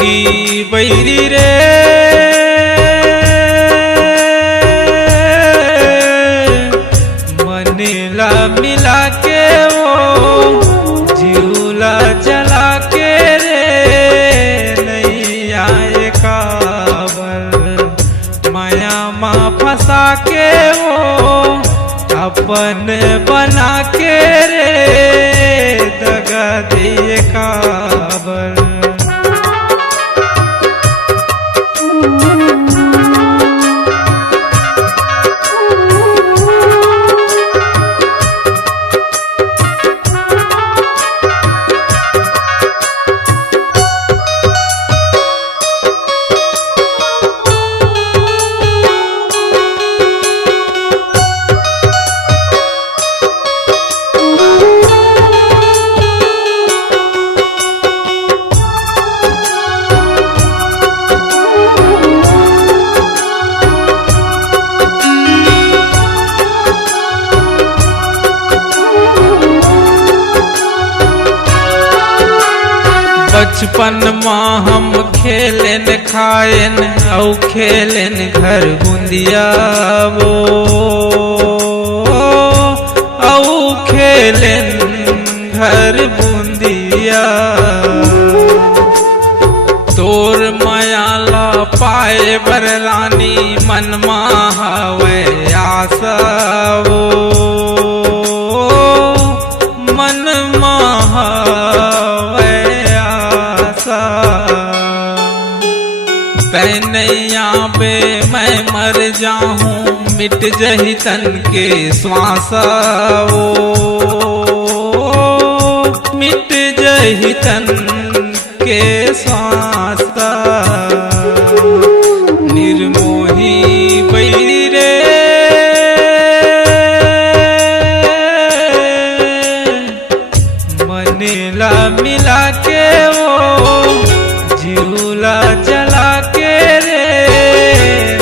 सतरंगी बैरी रे मनेला मिला के वो झूला जला के रे नहीं आए काबर माया माँ फंसा के वो अपन बना के रे दगा दिए काबर। बचपन माँ हम खेलन खायन औ खेलन घर बुंदिया वो औ खेलन घर बुंदिया तोर मायाला पाए बरलानी मन हवे आशा वो मन तैनैया बे मैं मर जाऊं मिट जही तन के श्वास वो मिट जही तन के श्वास निर्मोही बैरी रे मनेला मिला के वो झूला जला के रे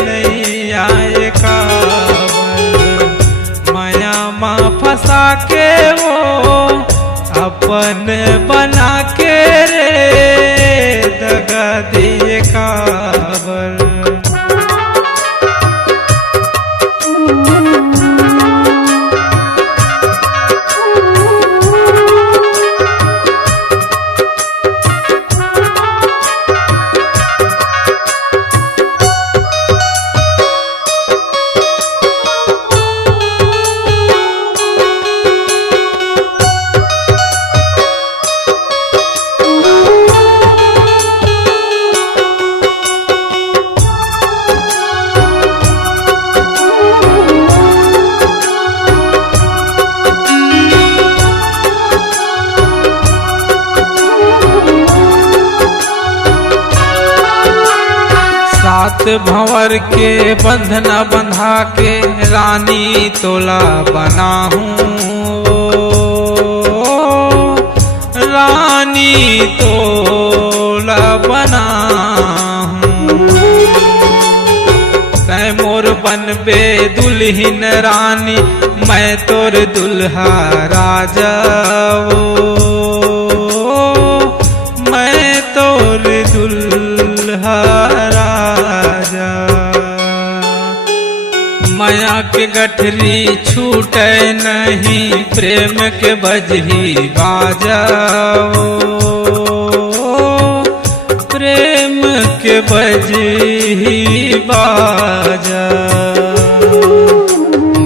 नहीं आए काबर माया माँ फंसा के वो अपन बना के रे दगा दिए काबर। सात भंवर के बंधना बंधा के रानी तोला बना हूँ रानी तोला बना हूँ तै मोर बनबे दुल्हन रानी मैं तोर दुल्हा राजा मैं तोर दुल्हा राजा माया के गठरी छूटे नहीं प्रेम के बजही बाजाओ प्रेम के बजही बाजा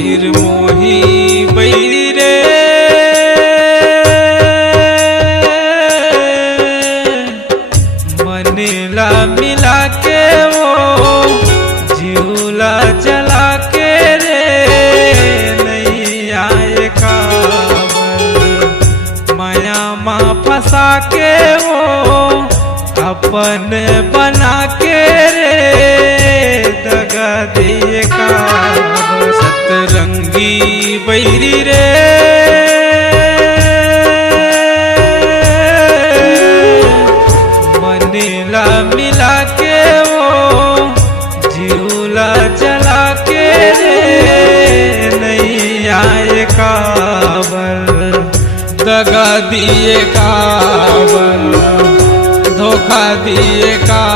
निर्मोही बैरी रे मनेला मिला के वो झूला जला के रे नहीं आए काबर माया माँ फंसा के वो अपन बना के रे दगा दिए काबर। सतरंगी बैरी रे मनेला मिला के वो झूला जला के रे नहीं आए काबर दगा दिए काबर धोखा दिए का